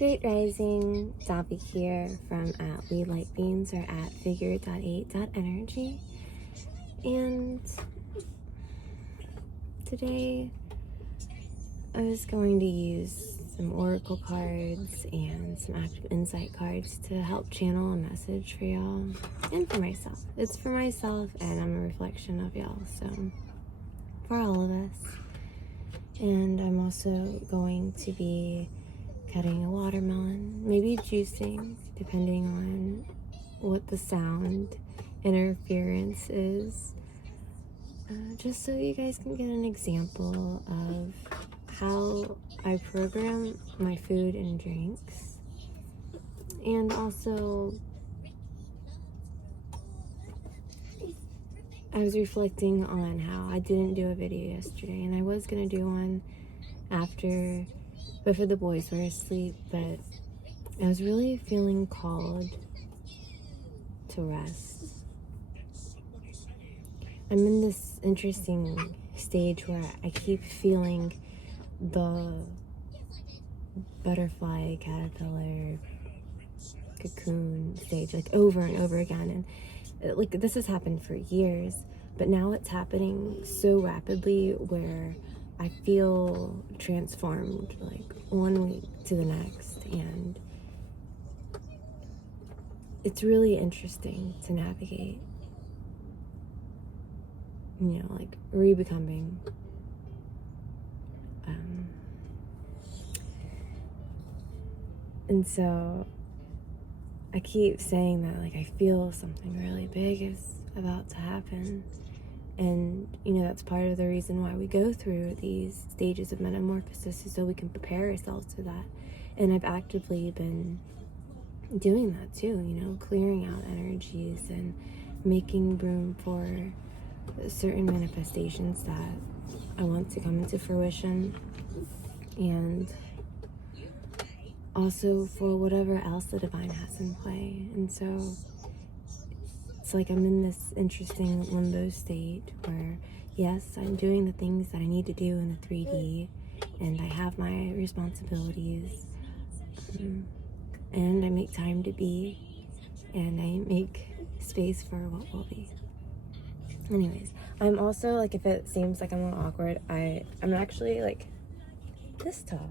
Great Rising, Dobby here from We Like Beans or at figure.8.energy. And today I was going to use some oracle cards and some active insight cards to help channel a message for y'all and for myself. It's for myself and I'm a reflection of y'all, so for all of us. And I'm also going to be cutting a watermelon, maybe juicing, depending on what the sound interference is, just so you guys can get an example of how I program my food and drinks. And also, I was reflecting on how I didn't do a video yesterday, and I was gonna do one before the boys were asleep, but I was really feeling called to rest. I'm in this interesting stage where I keep feeling the butterfly, caterpillar, cocoon stage, like over and over again. And like this has happened for years, but now it's happening so rapidly where I feel transformed like 1 week to the next, and it's really interesting to navigate, like re-becoming. And so I keep saying that, like, I feel something really big is about to happen. And, that's part of the reason why we go through these stages of metamorphosis, is so we can prepare ourselves for that. And I've actively been doing that too, clearing out energies and making room for certain manifestations that I want to come into fruition. And also for whatever else the divine has in play. And so it's like I'm in this interesting limbo state where, yes, I'm doing the things that I need to do in the 3D, and I have my responsibilities, and I make time to be, and I make space for what will be. Anyways, I'm also, like, if it seems like I'm a little awkward, I'm actually, like, this tall.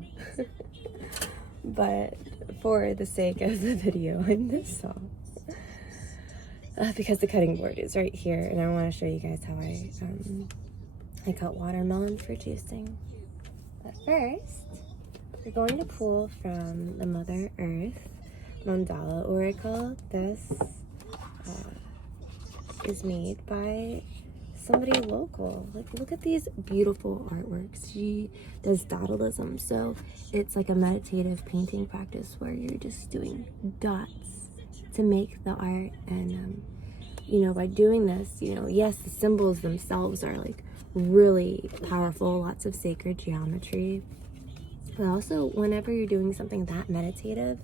But for the sake of the video, I'm this tall. Because the cutting board is right here, and I want to show you guys how I cut watermelon for juicing. But first, we're going to pull from the Mother Earth Mandala Oracle. This is made by somebody local. Like, look at these beautiful artworks. She does dotalism, so it's like a meditative painting practice where you're just doing dots to make the art. And by doing this, yes, the symbols themselves are like really powerful, lots of sacred geometry, but also whenever you're doing something that meditative,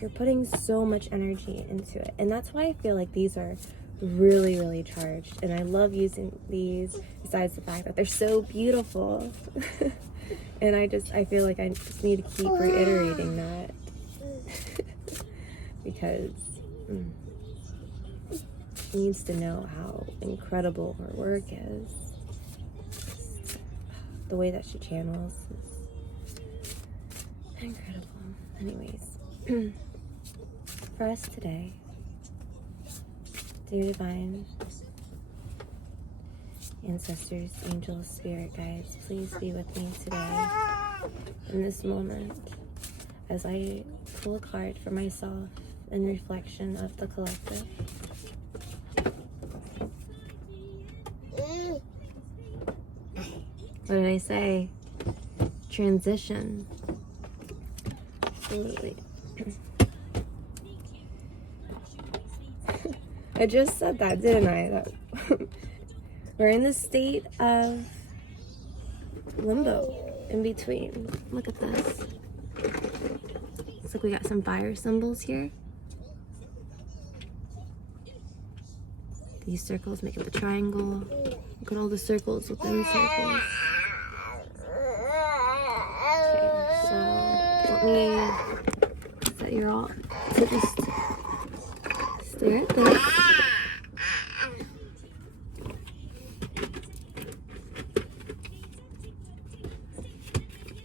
you're putting so much energy into it. And that's why I feel like these are really, really charged, and I love using these, besides the fact that they're so beautiful. And I feel like I just need to keep reiterating that because she needs to know how incredible her work is. The way that she channels is incredible. Anyways, for us today, dear divine ancestors, angels, spirit guides, please be with me today in this moment as I pull a card for myself in reflection of the collective. What did I say? Transition. Absolutely. I just said that, didn't I? That we're in this state of limbo, in between. Look at this. Looks like we got some fire symbols here. These circles make up a triangle. Look at all the circles within circles. Okay, so let me you're all to just stare at this.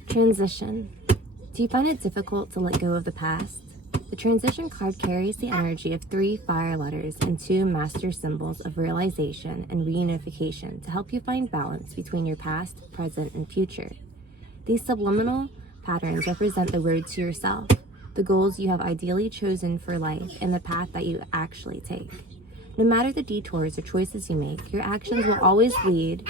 Transition. Do you find it difficult to let go of the past? The transition card carries the energy of 3 fire letters and 2 master symbols of realization and reunification to help you find balance between your past, present, and future. These subliminal patterns represent the road to yourself, the goals you have ideally chosen for life, and the path that you actually take. No matter the detours or choices you make, your actions will always lead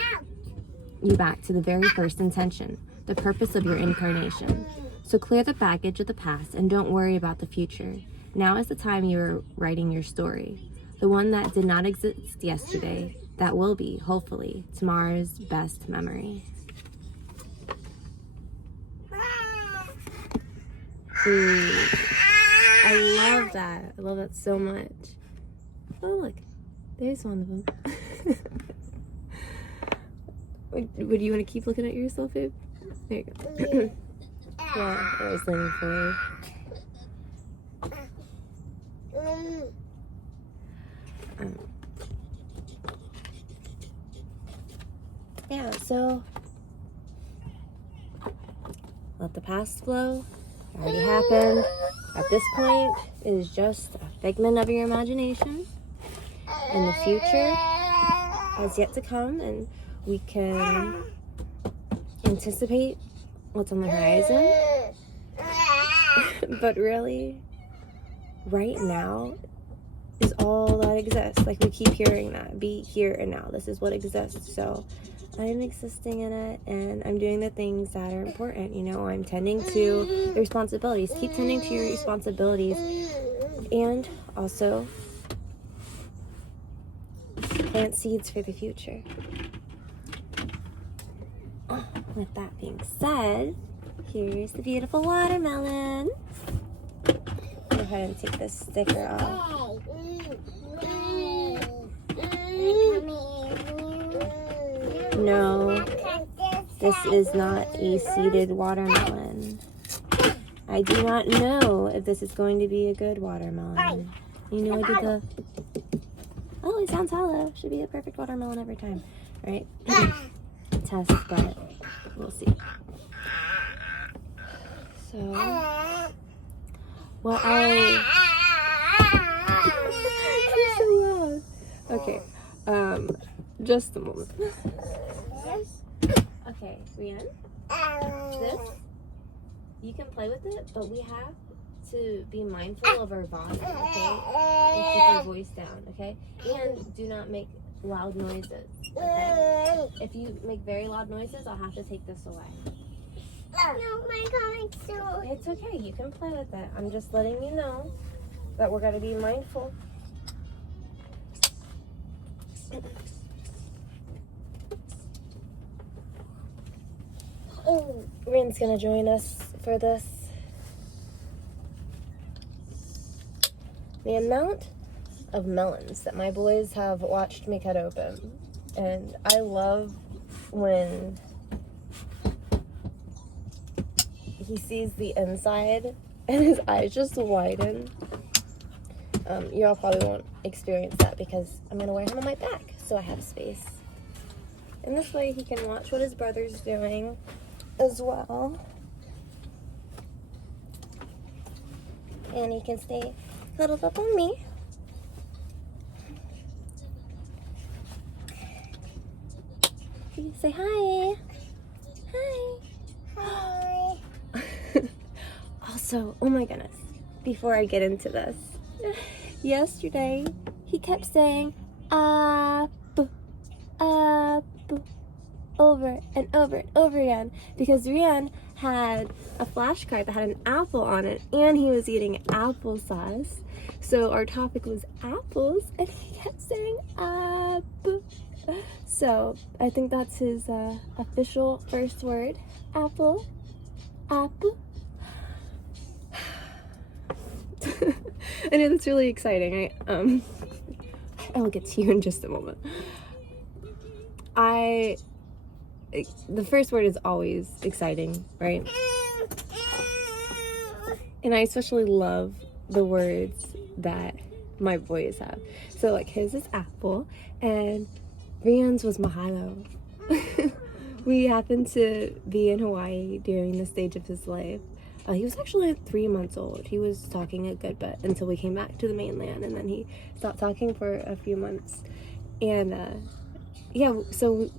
you back to the very first intention, the purpose of your incarnation. So clear the baggage of the past and don't worry about the future. Now is the time you are writing your story, the one that did not exist yesterday, that will be, hopefully, tomorrow's best memory. I love that. I love that so much. Oh, look. There's one of them. Would you want to keep looking at yourself, babe? There you go. Yeah, I was leaning forward. Yeah, so let the past flow. It already happened. At this point, it is just a figment of your imagination. And the future has yet to come, and we can anticipate what's on the horizon. But really, right now is all that exists. Like, we keep hearing that. Be here and now. This is what exists. So I'm existing in it, and I'm doing the things that are important. You know, I'm tending to the responsibilities. Keep tending to your responsibilities. And also plant seeds for the future. With that being said, here's the beautiful watermelon. Go ahead and take this sticker off. No, this is not a seeded watermelon. I do not know if this is going to be a good watermelon. You know, I did the... Oh, it sounds hollow. Should be a perfect watermelon every time. All right. Test, but we'll see. So, well, You're so loud. Okay. Just a moment. Okay, Rian. This, you can play with it, but we have to be mindful of our volume, okay? And keep our voice down, okay? And do not make loud noises, okay? If you make very loud noises, I'll have to take this away. No, my comic suit. It's okay, you can play with it. I'm just letting you know that we're gonna be mindful. Rin's gonna join us for this. The amount of melons that my boys have watched me cut open, and I love when he sees the inside and his eyes just widen. Y'all probably won't experience that because I'm gonna wear him on my back, so I have space. And this way he can watch what his brother's doing as well. And he can stay cuddled up on me. Say hi. Hi. Hi. Also, oh my goodness, before I get into this, yesterday he kept saying up, over and over and over again because Rian had a flashcard that had an apple on it and he was eating applesauce. So our topic was apples and he kept saying up. So I think that's his official first word. Apple. Apple. I know that's really exciting. I'll get to you in just a moment. The first word is always exciting, right? And I especially love the words that my boys have. So like his is apple and Rian's was mahalo. We happened to be in Hawaii during the stage of his life. He was actually 3 months old. He was talking a good bit until we came back to the mainland, and then he stopped talking for a few months. And yeah, so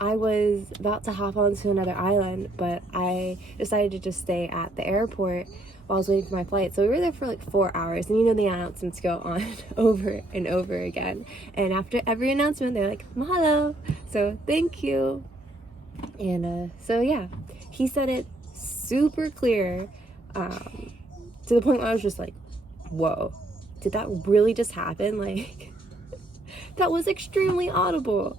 I was about to hop onto another island, but I decided to just stay at the airport while I was waiting for my flight. So we were there for like 4 hours, and you know the announcements go on over and over again. And after every announcement, they're like, mahalo. So thank you. And so yeah, he said it super clear, to the point where I was just like, whoa, did that really just happen? Like, that was extremely audible.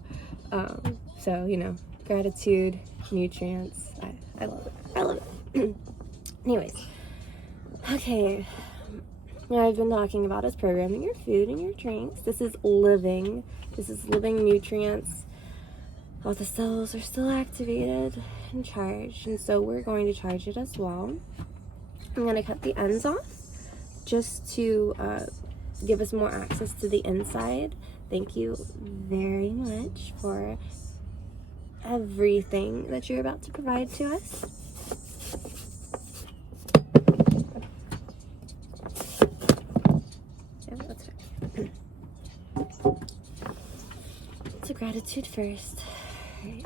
So, you know, gratitude, nutrients, I love it. I love it. Anyways, okay, what I've been talking about is programming your food and your drinks. This is living nutrients. All the cells are still activated and charged, and so we're going to charge it as well. I'm going to cut the ends off just to give us more access to the inside. Thank you very much for everything that you're about to provide to us. Yeah, that's right. So gratitude first. Right.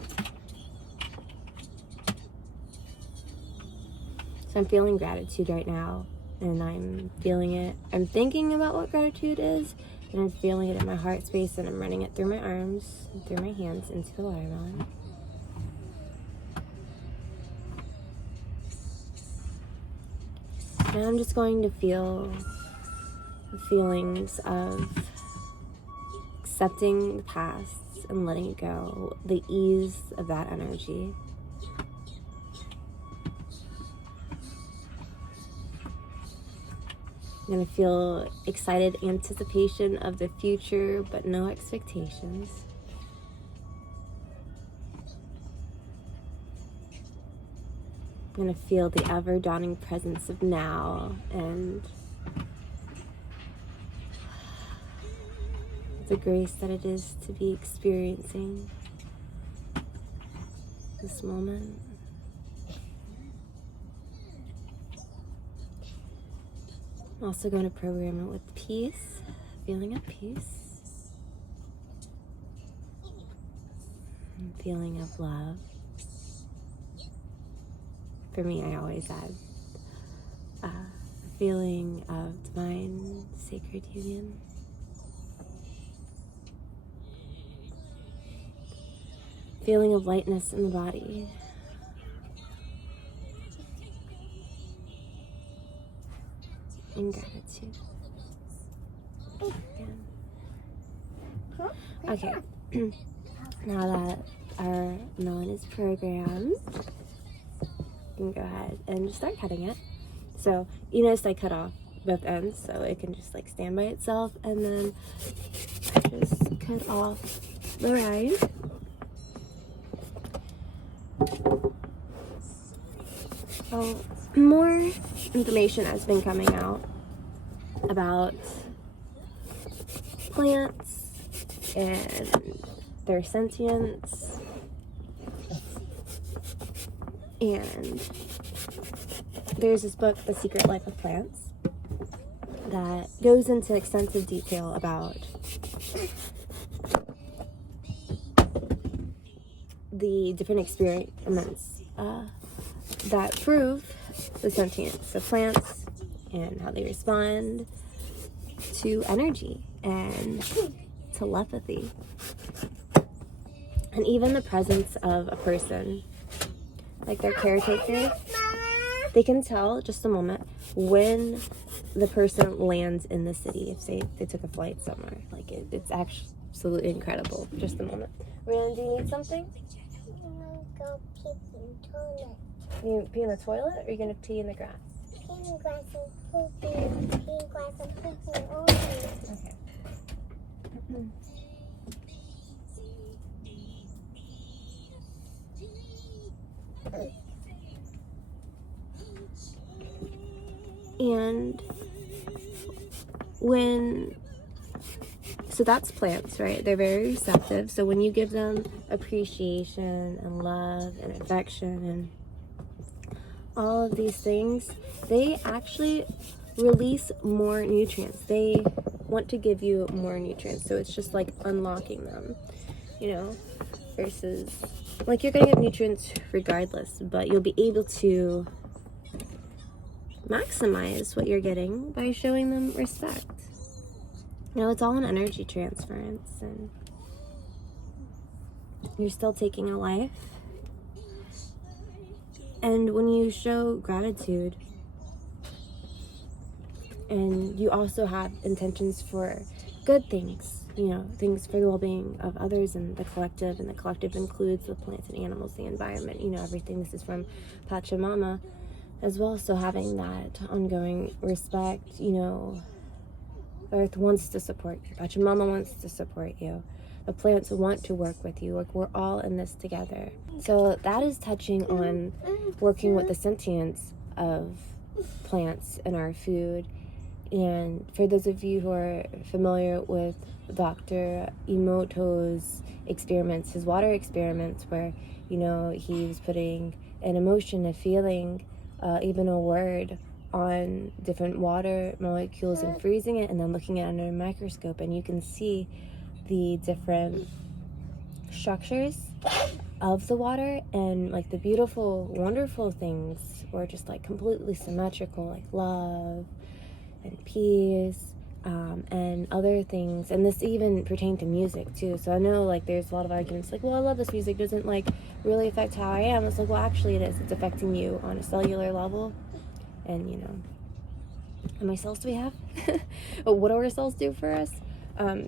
So I'm feeling gratitude right now, and I'm feeling it. I'm thinking about what gratitude is, and I'm feeling it in my heart space, and I'm running it through my arms and through my hands into the watermelon. Now I'm just going to feel the feelings of accepting the past and letting it go, the ease of that energy. I'm going to feel excited anticipation of the future, but no expectations. I'm going to feel the ever-dawning presence of now and the grace that it is to be experiencing this moment. I'm also going to program it with peace, feeling of peace, and feeling of love. For me, I always add a feeling of divine, sacred union. Feeling of lightness in the body. And gratitude. Again. Okay. Now that our melon is programmed, you can go ahead and just start cutting it. So you notice I cut off both ends so it can just like stand by itself, and then I just cut off the rind. So more information has been coming out about plants and their sentience, and there's this book, The Secret Life of Plants, that goes into extensive detail about the different experiments that prove the sentience of plants and how they respond to energy and telepathy, and even the presence of a person, like their caretaker. They can tell, just a moment, when the person lands in the city. If say they took a flight somewhere, like it's absolutely incredible. Just a moment. Rihanna, do you need something? I'm gonna go pee in the toilet. You pee in the toilet, or are you gonna pee in the grass? Pee in the grass and pooping. Pee in the grass and pooping only. Okay. And so that's plants, right? They're very receptive. So when you give them appreciation and love and affection and all of these things, they actually release more nutrients. They want to give you more nutrients. So it's just like unlocking them, versus like you're gonna get nutrients regardless, but you'll be able to maximize what you're getting by showing them respect. It's all an energy transference, and you're still taking a life. And when you show gratitude, and you also have intentions for good things, things for the well-being of others and the collective includes the plants and animals, the environment, everything. This is from Pachamama as well. So having that ongoing respect, the earth wants to support you. Pachamama wants to support you. The plants want to work with you. Like, we're all in this together. So that is touching on working with the sentience of plants in our food. And for those of you who are familiar with Dr. Emoto's experiments, his water experiments, where, he was putting an emotion, a feeling, even a word on different water molecules and freezing it and then looking at it under a microscope, and you can see the different structures of the water, and like the beautiful, wonderful things were just like completely symmetrical, like love and peace, and other things. And this even pertained to music too. So I know like there's a lot of arguments like, well, I love this music, doesn't like really affect how I am. It's like, well, actually it is. It's affecting you on a cellular level. And how many cells do we have? What do our cells do for us?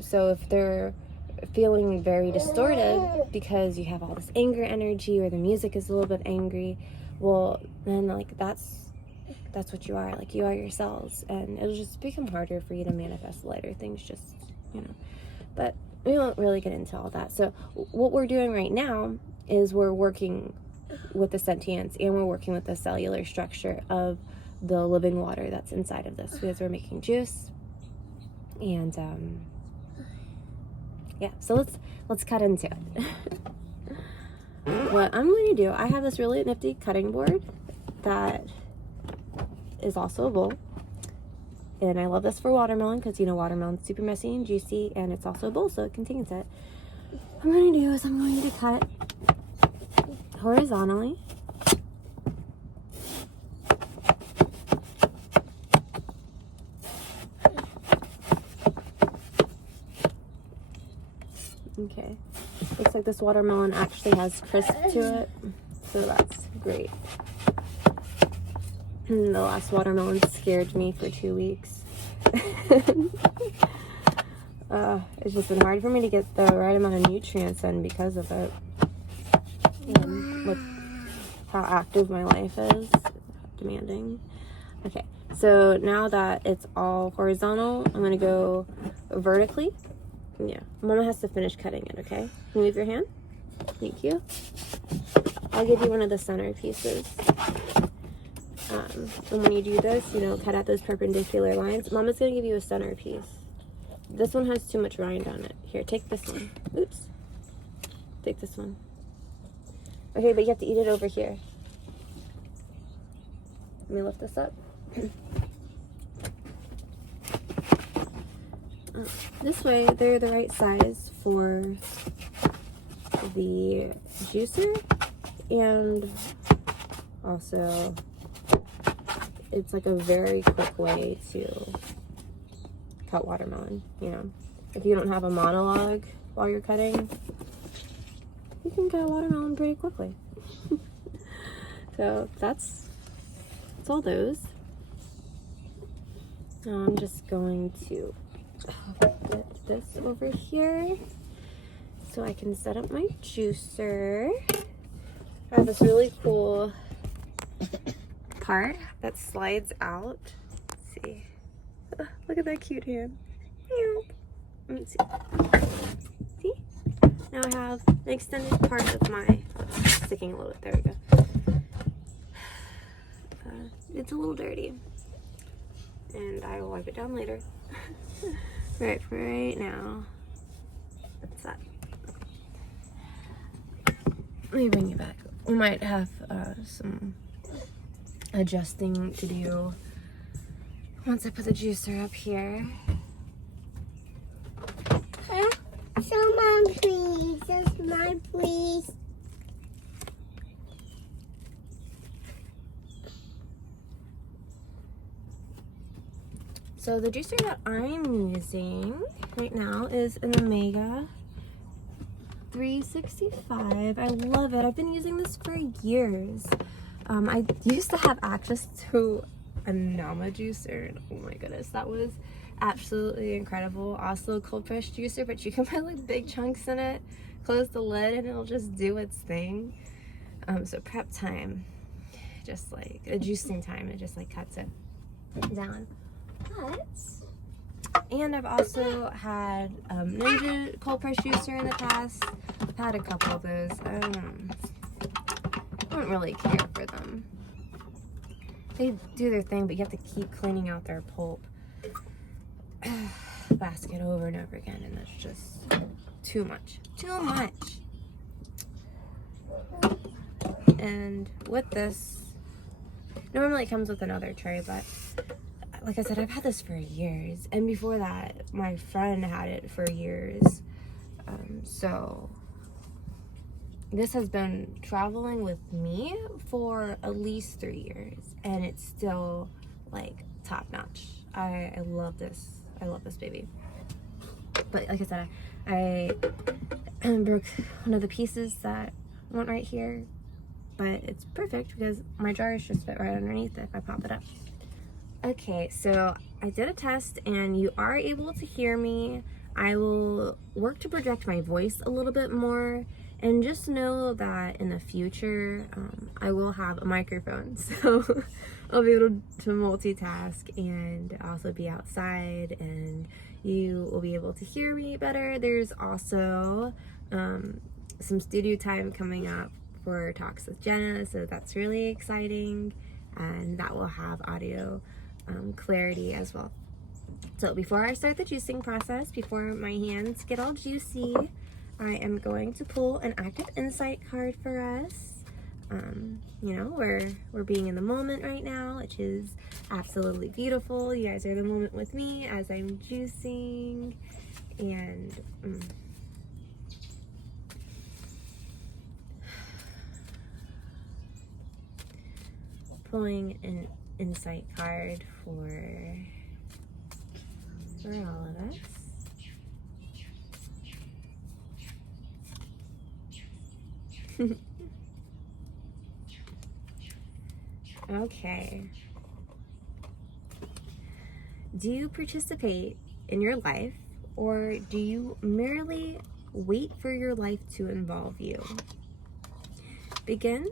So if they're feeling very distorted because you have all this anger energy, or the music is a little bit angry, well, then like that's what you are. Like, you are your cells, and it'll just become harder for you to manifest lighter things, but we won't really get into all that. So what we're doing right now is we're working with the sentience, and we're working with the cellular structure of the living water that's inside of this, because we're making juice. And so let's cut into it. What I'm going to do, I have this really nifty cutting board that is also a bowl, and I love this for watermelon because watermelon's super messy and juicy, and it's also a bowl, so it contains it. What I'm going to do is I'm going to cut it horizontally. Okay, looks like this watermelon actually has crisp to it, so that's great. The last watermelon scared me for 2 weeks. It's just been hard for me to get the right amount of nutrients in because of it. With how active my life is, demanding. Okay, so now that it's all horizontal, I'm gonna go vertically. Yeah, Mama has to finish cutting it, okay? Can you move your hand? Thank you. I'll give you one of the center pieces. And when you do this, cut out those perpendicular lines. Mama's going to give you a center piece. This one has too much rind on it. Here, take this one. Oops. Take this one. Okay, but you have to eat it over here. Let me lift this up. This way, they're the right size for the juicer, and also it's like a very quick way to cut watermelon. If you don't have a monologue while you're cutting, you can cut a watermelon pretty quickly. So that's all those. Now I'm just going to put this over here so I can set up my juicer. I have this really cool part that slides out. Let's see. Look at that cute hand. Let's see. See? Now I have an extended part of my, sticking a little bit, there we go. It's a little dirty. and I will wipe it down later. Right, for right now, that's that. Let me bring you back. We might have some adjusting to do once I put the juicer up here. Huh? So, Mom, please. Just Mom, please. So the juicer that I'm using right now is an Omega 365. I love it. I've been using this for years. I used to have access to a Nama juicer, and oh my goodness, that was absolutely incredible. Also a cold press juicer, but you can put like big chunks in it, close the lid, and it'll just do its thing. So prep time, just like a juicing time, it just like cuts it down. And I've also had Ninja cold press juicer in the past. I've had a couple of those. I don't really care for them. They do their thing, but you have to keep cleaning out their pulp basket over and over again, and that's just too much. Too much. And with this, normally it comes with another tray, but like I said, I've had this for years, and before that, my friend had it for years. So this has been traveling with me for at least 3 years, and it's still like top notch. I love this. I love this baby. But like I said, I broke one of the pieces that went right here, but it's perfect because my jars just fit right underneath it if I pop it up. Okay, so I did a test and you are able to hear me. I will work to project my voice a little bit more, and just know that in the future I will have a microphone, so I'll be able to multitask and also be outside, and you will be able to hear me better. There's also some studio time coming up for Talks with Jenna, so that's really exciting, and that will have audio clarity as well. So before I start the juicing process, before my hands get all juicy, I am going to pull an active insight card for us. You know, we're being in the moment right now, which is absolutely beautiful. You guys are in the moment with me as I'm juicing, and pulling an insight card for all of us. Okay. Do you participate in your life, or do you merely wait for your life to involve you? Begin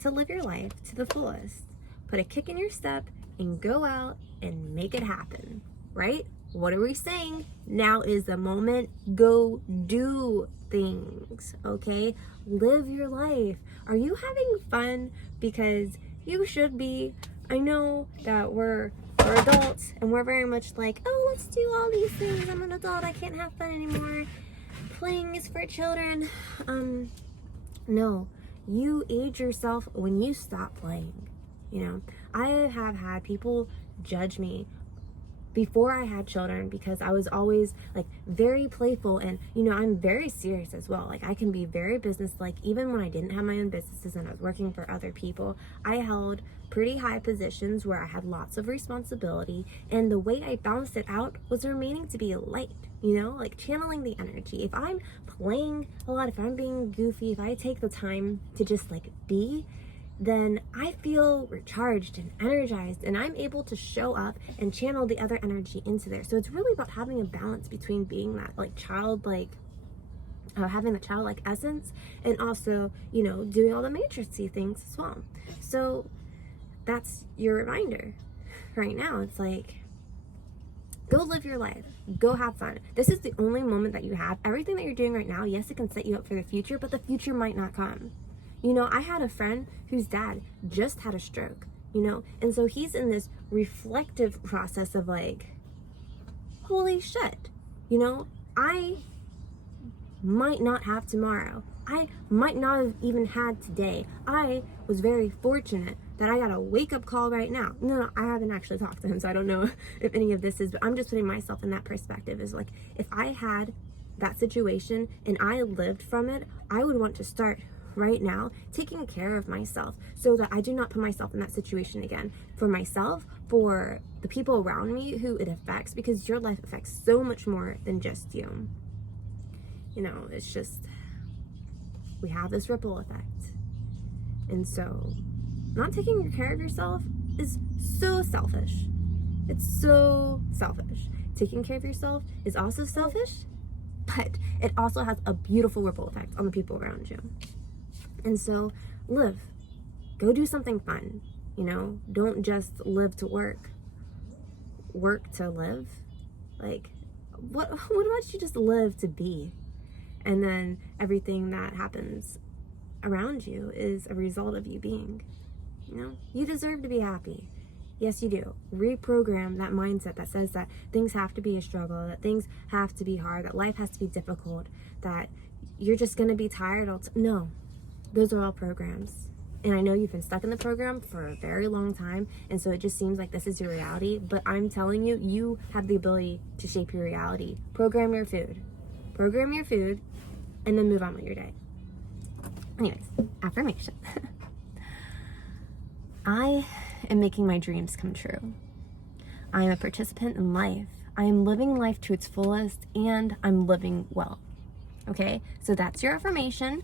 to live your life to the fullest. Put a kick in your step and go out and make it happen, right? What are we saying? Now is the moment. Go do things, okay? Live your life. Are you having fun? Because you should be. I know that we're adults and we're very much like, oh, let's do all these things. I'm an adult. I can't have fun anymore. Playing is for children. No. You age yourself when you stop playing. You know, I have had people judge me before I had children because I was always like very playful, and you know, I'm very serious as well. Like I can be very business-like. Even when I didn't have my own businesses and I was working for other people, I held pretty high positions where I had lots of responsibility, and the way I balanced it out was remaining to be light, you know, like channeling the energy. If I'm playing a lot, if I'm being goofy, if I take the time to just like be, then I feel recharged and energized, and I'm able to show up and channel the other energy into there. So it's really about having a balance between being that like childlike, having the childlike essence, and also, you know, doing all the matrixy things as well. So that's your reminder right now. It's like, go live your life. Go have fun. This is the only moment that you have. Everything that you're doing right now, yes, it can set you up for the future, but the future might not come. You know, I had a friend whose dad just had a stroke. you know? And so he's in this reflective process of like, holy shit, you know, I might not have tomorrow. I might not have even had today. I was very fortunate that I got a wake-up call right now. No, I haven't actually talked to him, so I don't know if any of this is, but I'm just putting myself in that perspective. Is like, if I had that situation and I lived from it, I would want to start right now taking care of myself so that I do not put myself in that situation again. For myself, for the people around me who it affects, because your life affects so much more than just you. You know, it's just, we have this ripple effect. And so not taking care of yourself is so selfish. It's so selfish. Taking care of yourself is also selfish, but it also has a beautiful ripple effect on the people around you. And so live. Go do something fun. You know, don't just live to work. Work to live. Like, what about you just live to be? And then everything that happens around you is a result of you being. You know, you deserve to be happy. Yes, you do. Reprogram that mindset that says that things have to be a struggle, that things have to be hard, that life has to be difficult, that you're just going to be tired. No, those are all programs. And I know you've been stuck in the program for a very long time, and so it just seems like this is your reality. But I'm telling you, you have the ability to shape your reality. Program your food. Program your food, and then move on with your day. Anyways, affirmation. I am making my dreams come true. I am a participant in life. I am living life to its fullest, and I'm living well. Okay, so that's your affirmation.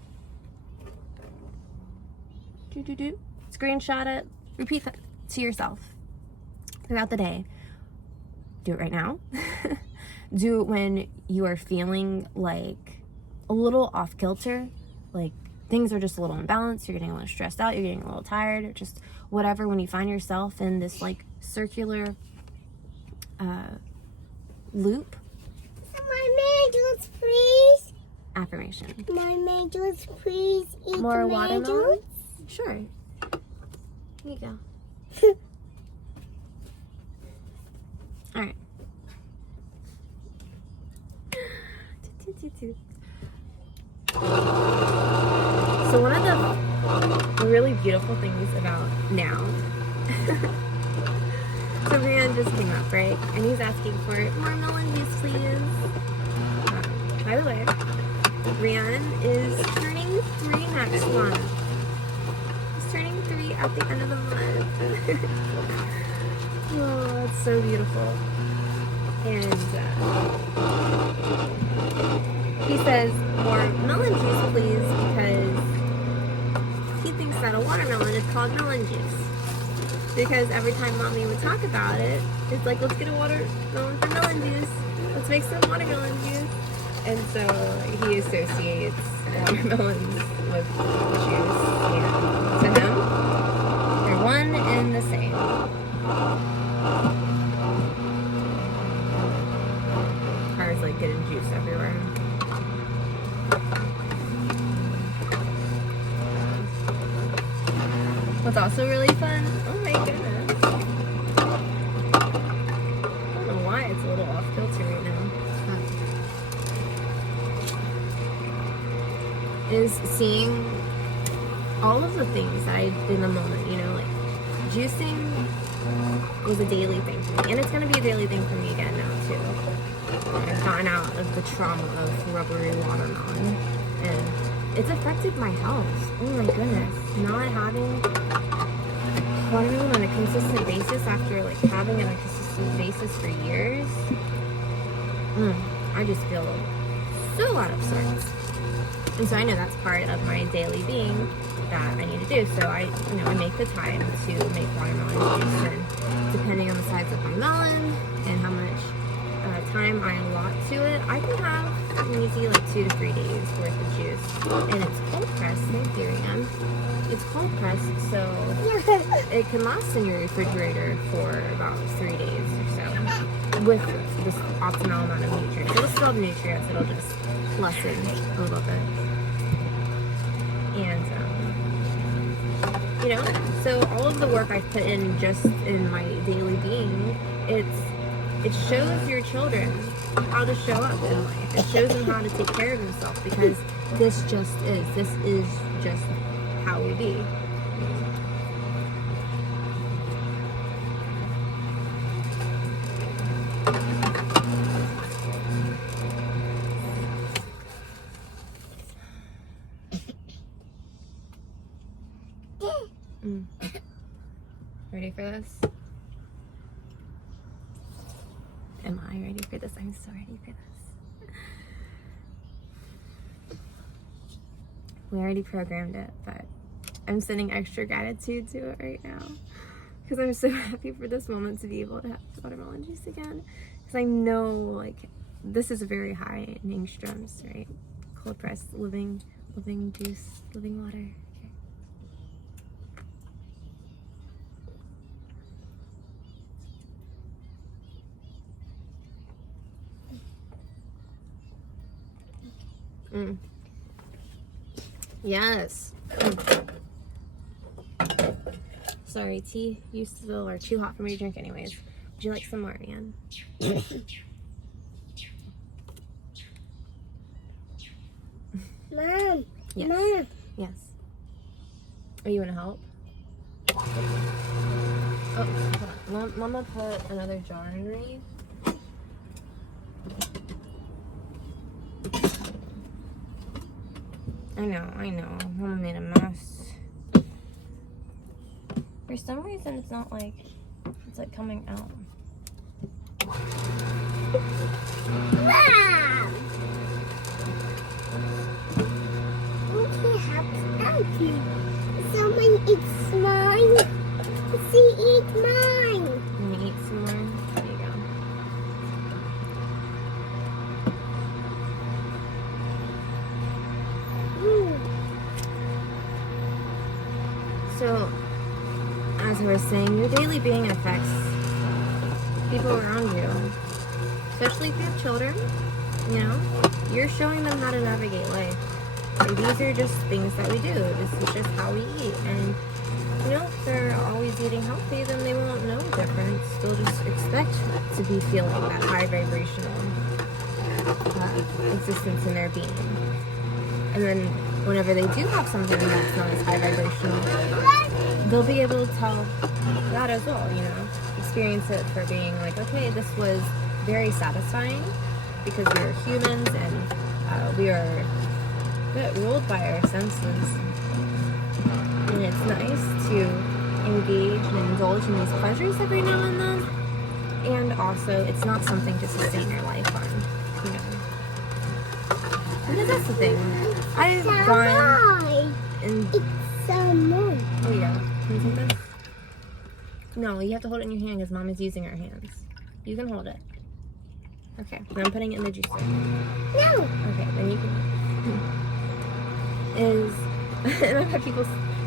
Screenshot it. Repeat that to yourself throughout the day. Do it right now. Do it when you are feeling like a little off kilter, like things are just a little imbalanced, you're getting a little stressed out, you're getting a little tired, or just whatever. When you find yourself in this like circular loop. My mangoes, please. Affirmation. My mangoes, please. Eat More mangoes. watermelon? Sure. Here you go. All right. So one of the really beautiful things about now, so Rian just came up, right? And he's asking for more melon juice, please. By the way, Rian is turning 3 next month. He's turning 3 at the end of the month. Oh, it's so beautiful. And he says, more melon juice, please, because he thinks that a watermelon is called melon juice. Because every time Mommy would talk about it, it's like, let's get a watermelon for melon juice. Let's make some watermelon juice. And so he associates watermelons with juice. And to him, they're one and the same. Cars like getting juice everywhere. What's also really fun, oh my goodness, I don't know why it's a little off kilter right now, is seeing all of the things that I did in the moment, you know, like juicing was a daily thing for me, and it's going to be a daily thing for me again now too. I've gotten out of the trauma of rubbery watermelon, and it's affected my health. Oh my goodness. Not having watermelon on a consistent basis after like having it on a consistent basis for years, I just feel so out of sorts. And so I know that's part of my daily being that I need to do. So I make the time to make watermelon juice, and depending on the size of my melon and how much time I allot to it, I can have an easy like 2 to 3 days worth of juice. And it's cold pressed. Thank you, Rian. It's cold pressed, so it can last in your refrigerator for about 3 days or so with this optimal amount of nutrients. It'll still have nutrients, it'll just lessen a little bit. And know? So all of the work I've put in just in my daily being, it shows your children how to show up in life. It shows them how to take care of themselves, because this is just how we be. Ready for this? Am I ready for this? I'm so ready for this. We already programmed it, but I'm sending extra gratitude to it right now, because I'm so happy for this moment to be able to have watermelon juice again. Because I know, like, this is very high in angstroms, right? Cold pressed, living juice, living water. Yes. Sorry, tea used to still are too hot for me to drink anyways. Would you like some more, Anne? Mom. Yes. Mom. Yes. Are you gonna help? Oh, hold on. Mama put another jar underneath. I know. Mama made a mess. For some reason, it's not like, it's like coming out. Mom. Okay, happy. Someone eats mine. She eats mine. You wanna eat some more? There you go. So, as I was saying, your daily being affects people around you. Especially if you have children, you know? You're showing them how to navigate life. And these are just things that we do. This is just how we eat. And, you know, if they're always eating healthy, then they won't know the difference. They'll just expect to be feeling that high vibrational existence in their being. And then whenever they do have something that's not as high vibrational, they'll be able to tell that as well, you know, experience it for being like, okay, this was very satisfying because we are humans and we are ruled by our senses. And it's nice to engage and indulge in these pleasures every now and then. And also, it's not something to sustain your life on, you know. Because that's the thing. I've gone and... It's so more. There you go. Can you take this? No, you have to hold it in your hand because Mom is using her hands. You can hold it. Okay, then I'm putting it in the juicer. No. Okay, then you can... And I've had people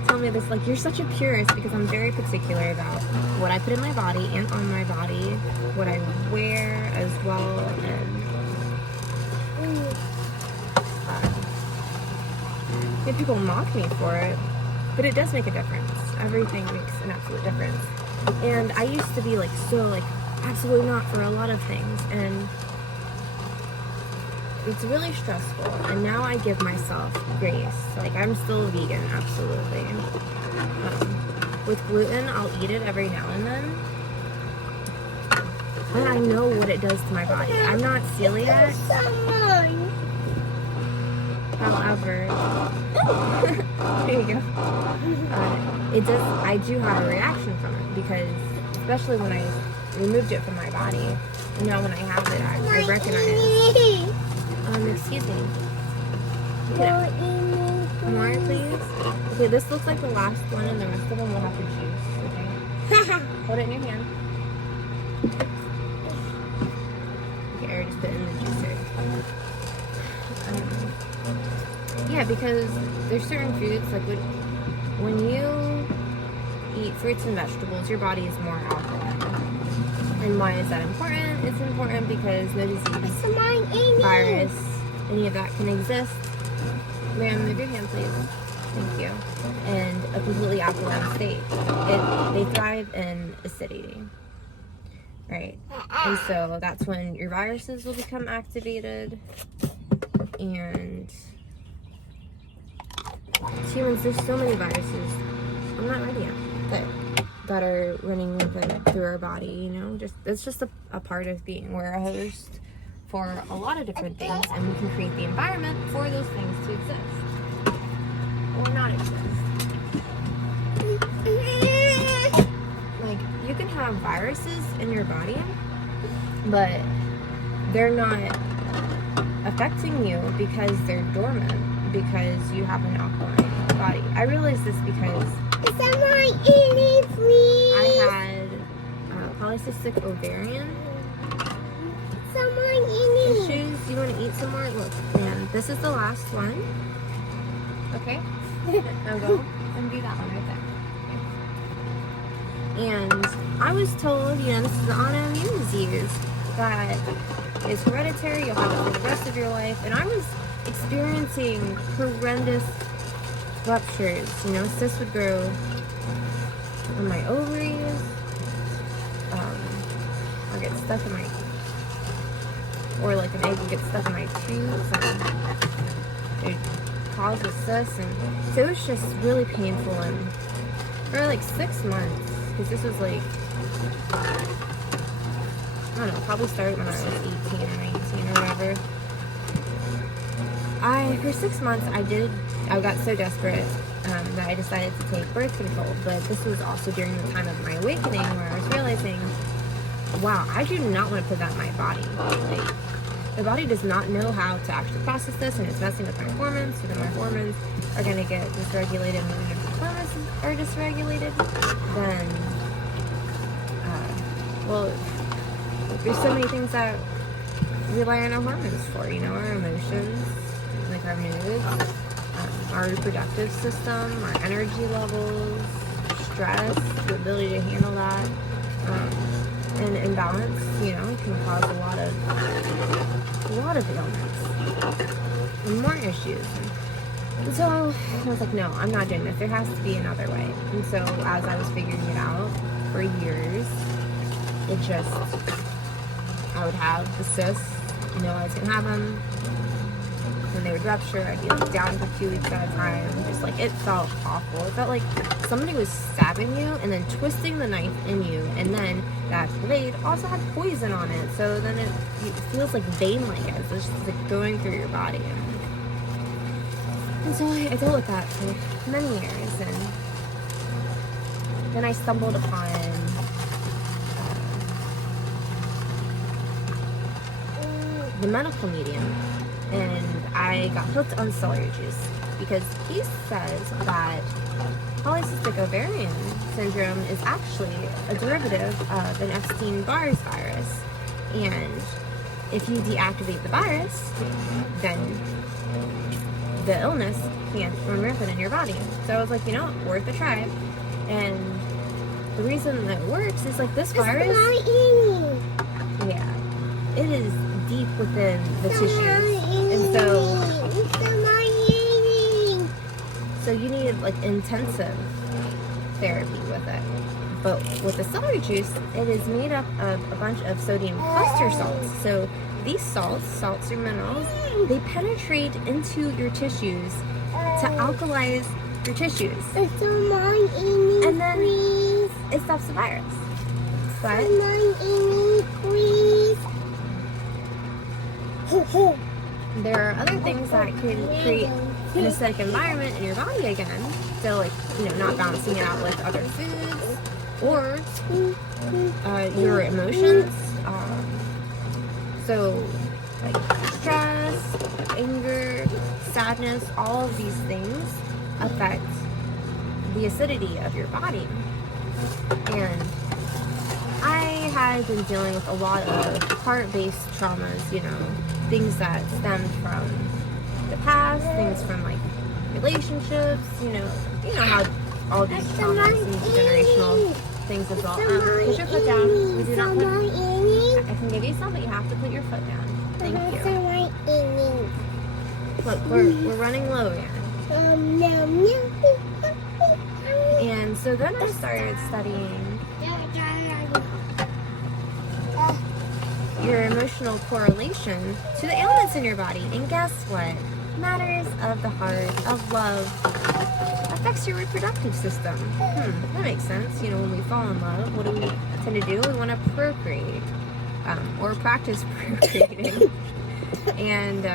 tell me this, like, you're such a purist, because I'm very particular about what I put in my body and on my body, what I wear as well, and people mock me for it, but it does make a difference. Everything makes an absolute difference. And I used to be like, so like, absolutely not for a lot of things, and it's really stressful. And now I give myself grace. Like, I'm still vegan, absolutely. With gluten, I'll eat it every now and then, but I know what it does to my body. I'm not celiac. Someone. However, there you go. It does. I do have a reaction from it, because especially when I removed it from my body, now when I have it, I recognize. Excuse me. More, please. Okay, this looks like the last one, and the rest of them will have to juice. Okay. Hold it in your hand. Okay, I already just put it in the juicer. Yeah, because there's certain foods, like when you eat fruits and vegetables, your body is more alkaline. And why is that important? It's important because no disease, virus, any of that can exist. Ma'am, move your hand, please. Thank you. And a completely alkaline state. They thrive in acidity. Right. And so that's when your viruses will become activated. And humans, there's so many viruses. I'm not ready yet. That are running rampant through our body, you know? It's just a part of being. We're a host for a lot of different things, and we can create the environment for those things to exist. Or not exist. Like, you can have viruses in your body, but they're not affecting you because they're dormant, because you have an alkaline body. I realize this because Someone eat it, please. I had polycystic ovarian Someone eat it. issues. You want to eat some more? Look, man, this is the last one. Okay? Now go and do that one right there. And I was told, you know, this is an autoimmune disease that is hereditary. You'll have it for the rest of your life. And I was experiencing horrendous ruptures. You know, cysts would grow on my ovaries, or get stuck in my, or like an egg would get stuck in my tubes, and it caused a cyst, and so it was just really painful. And for like 6 months, because this was like, I don't know, probably started when I was 18 or 19 or whatever. For 6 months, I got so desperate that I decided to take birth control. But this was also during the time of my awakening, where I was realizing, wow, I do not want to put that in my body. Like, the body does not know how to actually process this, and it's messing with my hormones. So then my hormones are going to get dysregulated, and when my hormones are dysregulated, then, well, there's so many things that we rely on our hormones for, you know, our emotions, like our moods, our reproductive system, our energy levels, stress, the ability to handle that, and imbalance, you know, can cause a lot of ailments and more issues. And so I was like, no, I'm not doing this. There has to be another way. And so as I was figuring it out for years, it just, I would have the cysts, you know, I was gonna have them. When they would rupture, I'd be like down for 2 weeks at a time. Just like, it felt awful. It felt like somebody was stabbing you and then twisting the knife in you, and then that blade also had poison on it. So then it feels like vein-like, as it's just like going through your body. And so I dealt with that for many years, and then I stumbled upon the medical medium. And I got hooked on celery juice because he says that polycystic ovarian syndrome is actually a derivative of an Epstein-Barr virus. And if you deactivate the virus, then the illness can't run rampant in your body. So I was like, you know, worth a try. And the reason that it works is like this virus, yeah, it is deep within the tissues. And so you need like intensive therapy with it. But with the celery juice, it is made up of a bunch of sodium cluster salts. So these salts or minerals, they penetrate into your tissues to alkalize your tissues. And then it stops the virus. But there are other things that can create an acidic environment in your body again. So, like, you know, not balancing it out with other foods or your emotions. So, like stress, anger, sadness, all of these things affect the acidity of your body. And I had been dealing with a lot of heart-based traumas, you know, things that stemmed from the past, things from like relationships, you know how all these traumas and generational things as well. Put your foot down. We do not put, I can give you some, but you have to put your foot down. Thank you. Look, we're running low again. And so then I started studying your emotional correlation to the ailments in your body. And guess what? Matters of the heart, of love, affects your reproductive system. That makes sense. You know, when we fall in love, what do we tend to do? We want to procreate, or practice procreating. And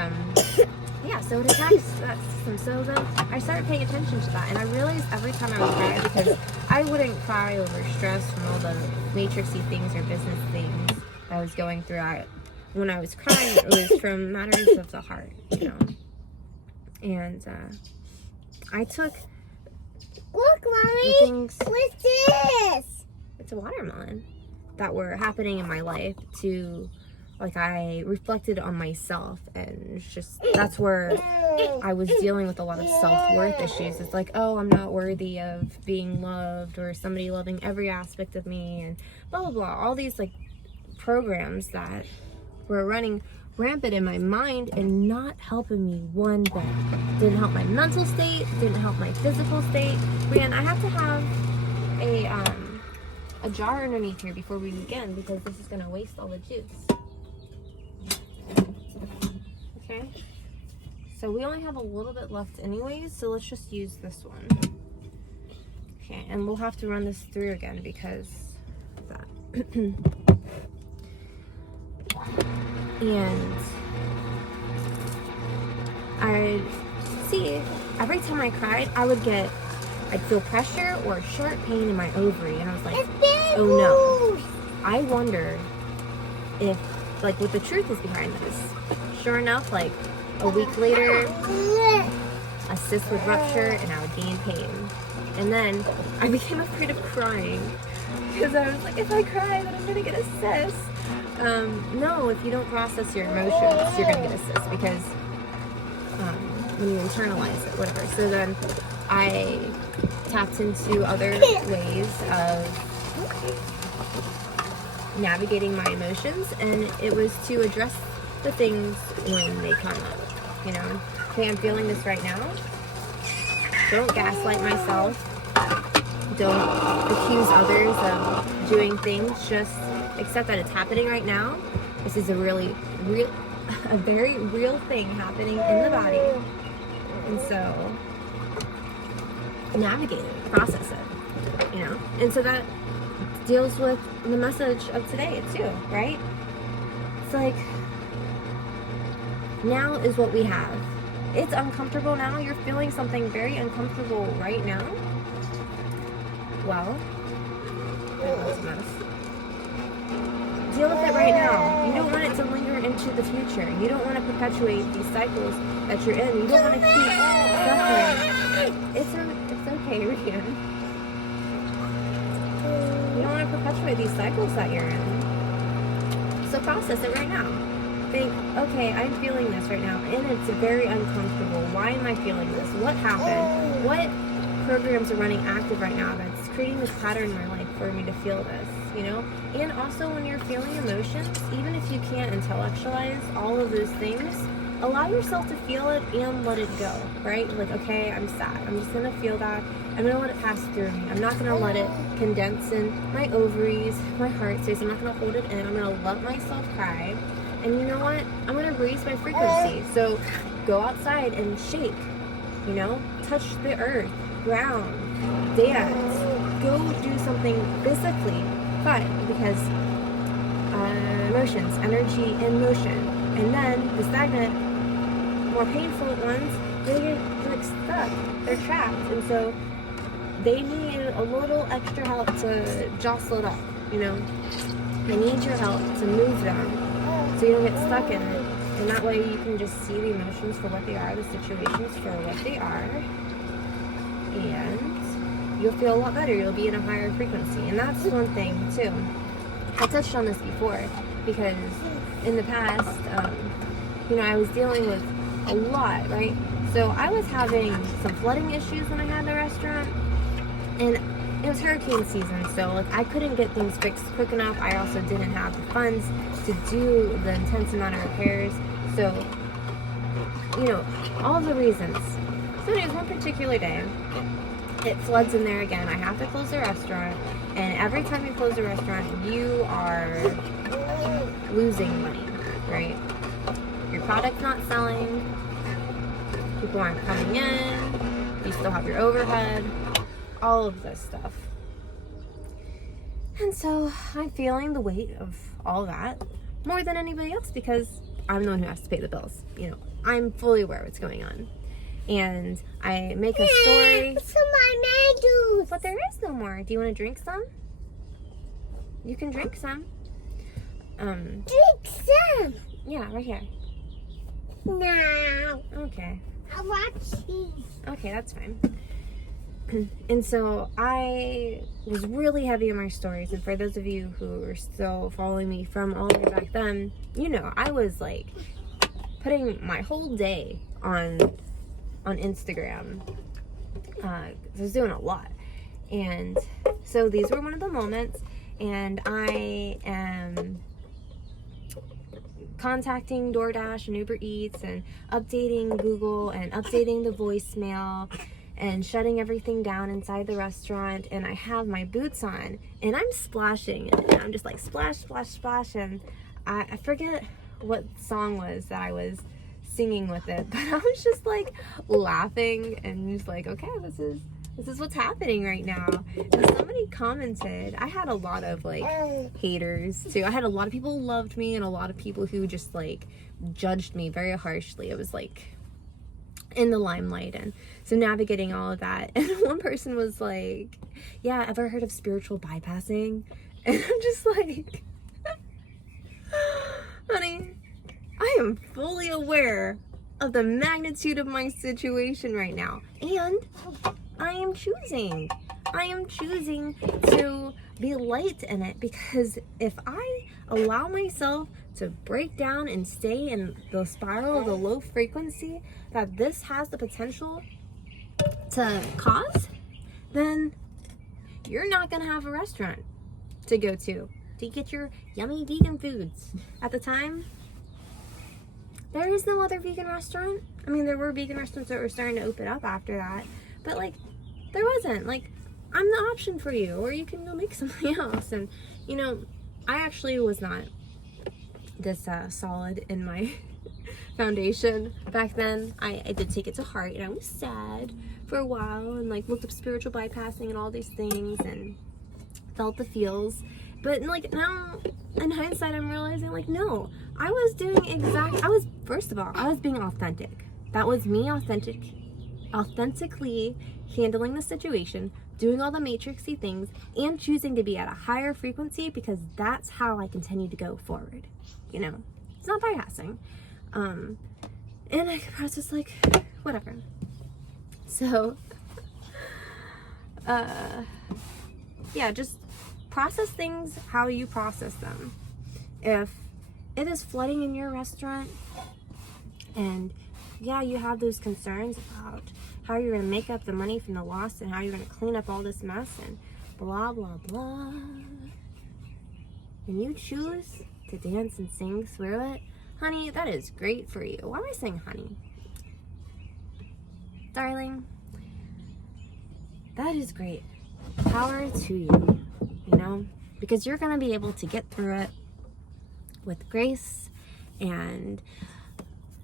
yeah, so it attacks that system. So then I started paying attention to that, and I realized every time I would cry, because I wouldn't cry over stress from all the matrixy things or business things I was going through. When I was crying, it was from matters of the heart, you know. And I took Look, Mommy. things. What's this? It's a watermelon that were happening in my life to, like, I reflected on myself, and it's just, that's where I was dealing with a lot of self-worth issues. It's like, oh, I'm not worthy of being loved, or somebody loving every aspect of me, and blah blah blah, all these like programs that were running rampant in my mind and not helping me one bit. Didn't help my mental state, didn't help my physical state. Man, I have to have a jar underneath here before we begin, because this is gonna waste all the juice. Okay, so we only have a little bit left anyways, so let's just use this one. Okay, and we'll have to run this through again because of that. And I'd see, every time I cried, I'd feel pressure or a sharp pain in my ovary, and I was like, oh no, I wonder if, like, what the truth is behind this. Sure enough, like a week later, a cyst would rupture and I would gain pain. And then I became afraid of crying, because I was like, if I cry, then I'm gonna get a cyst. No, if you don't process your emotions, you're gonna get a cyst, because when you internalize it, whatever. So then I tapped into other ways of navigating my emotions, and it was to address the things when they come up. You know, okay, I'm feeling this right now. Don't gaslight myself. Don't accuse others of doing things. Just accept that it's happening right now. This is a very real thing happening in the body. And so, navigate it, process it, you know? And so that deals with the message of today too, right? It's like, now is what we have. It's uncomfortable now. You're feeling something very uncomfortable right now. Well, that was a mess. Deal with it right now. You don't want it to linger into the future. You don't want to perpetuate these cycles that you're in. You don't want to keep suffering. It's okay, Rian. You don't want to perpetuate these cycles that you're in. So process it right now. Think, okay, I'm feeling this right now, and it's very uncomfortable. Why am I feeling this? What happened? What programs are running active right now that's creating this pattern in my life for me to feel this, you know? And also, when you're feeling emotions, even if you can't intellectualize all of those things, allow yourself to feel it and let it go, right? Like, okay, I'm sad. I'm just gonna feel that. I'm gonna let it pass through me. I'm not gonna let it condense in my ovaries, my heart space. I'm not gonna hold it in. I'm gonna let myself cry. And you know what? I'm gonna raise my frequency. So go outside and shake, you know? Touch the earth, ground, dance. Go do something physically fun, because emotions, energy, and motion. And then the stagnant, more painful ones, they get like stuck. They're trapped. And so they need a little extra help to jostle it up, you know? They need your help to move them, so you don't get stuck in it. And that way you can just see the emotions for what they are, the situations for what they are, and you'll feel a lot better. You'll be in a higher frequency. And that's one thing too. I touched on this before, because in the past, you know, I was dealing with a lot, right? So I was having some flooding issues when I had the restaurant, and it was hurricane season, so like I couldn't get things fixed quick enough. I also didn't have the funds to do the intense amount of repairs. So, you know, all the reasons So anyways, one particular day, it floods in there again. I have to close the restaurant, and every time you close the restaurant, you are losing money, right? Your product's not selling, people aren't coming in, you still have your overhead, all of this stuff. And so I'm feeling the weight of all that more than anybody else because I'm the one who has to pay the bills. You know, I'm fully aware of what's going on. And I make a story. Some my mangoes. But there is no more. Do you want to drink some? You can drink some. Drink some. Yeah, right here. No. Okay. I want cheese. Okay, that's fine. And so I was really heavy on my stories. And for those of you who are still following me from all the way back then, you know, I was like putting my whole day on Instagram. I was doing a lot. And so these were one of the moments. And I am contacting DoorDash and Uber Eats and updating Google and updating the voicemail and shutting everything down inside the restaurant. And I have my boots on and I'm splashing and I'm just like splash, splash, splash. And I forget what song was that I was singing with it, but I was just like laughing and just like, okay, this is what's happening right now. And somebody commented, I had a lot of like haters too. I had a lot of people who loved me and a lot of people who just like judged me very harshly. It was like in the limelight, and so navigating all of that. And one person was like, yeah, ever heard of spiritual bypassing? And I'm just like, honey, I am fully aware of the magnitude of my situation right now, and I am choosing to be light in it, because if I allow myself to break down and stay in the spiral of the low frequency that this has the potential to cause, then you're not gonna have a restaurant to go to get your yummy vegan foods. At the time, there is no other vegan restaurant. I mean, there were vegan restaurants that were starting to open up after that, but like, there wasn't. Like, I'm the option for you, or you can go make something else. And you know, I actually was not this solid in my foundation back then. I did take it to heart, and I was sad for a while, and like looked up spiritual bypassing and all these things, and felt the feels. But like now, in hindsight, I'm realizing like, no, I was doing first of all, I was being authentic. That was me authentically handling the situation, doing all the matrixy things, and choosing to be at a higher frequency, because that's how I continue to go forward. You know, it's not bypassing. And I was just like, whatever. So, yeah, just process things how you process them. If it is flooding in your restaurant, and yeah, you have those concerns about how you're going to make up the money from the loss and how you're going to clean up all this mess and blah, blah, blah, and you choose to dance and sing through it, honey, that is great for you. Why am I saying honey? Darling, that is great. Power to you, you know, because you're going to be able to get through it with grace and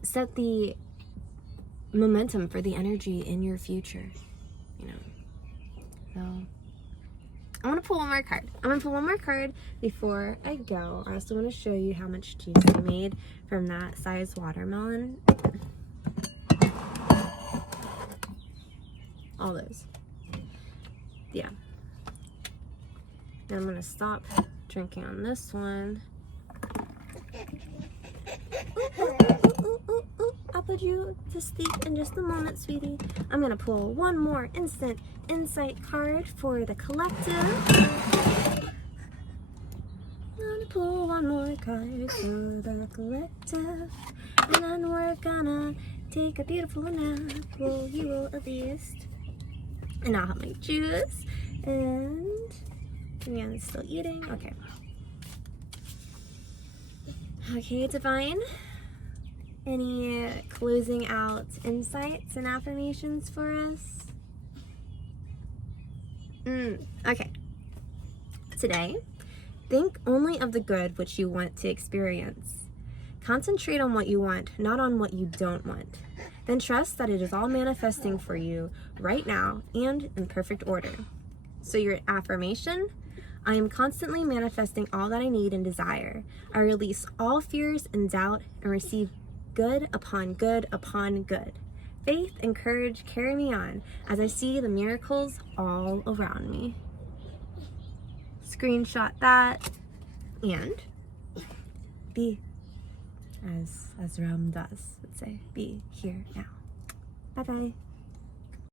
set the momentum for the energy in your future, you know. So I want to pull one more card. I'm going to pull one more card before I go. I also want to show you how much juice I made from that size watermelon. All those. Yeah. Then I'm going to stop drinking on this one. I'll put you to sleep in just a moment, sweetie. I'm going to pull one more instant insight card for the collective. I'm going to pull one more card for the collective. And then we're gonna take a beautiful nap. Well, you will at least. And I'll have my juice. And Marianne's still eating. Okay. Okay, Divine. Any closing out insights and affirmations for us? Okay. Today, think only of the good which you want to experience. Concentrate on what you want, not on what you don't want. Then trust that it is all manifesting for you right now and in perfect order. So your affirmation: I am constantly manifesting all that I need and desire. I release all fears and doubt and receive good upon good upon good. Faith and courage carry me on as I see the miracles all around me. Screenshot that and be, as Ram Dass would say, be here now. Bye bye.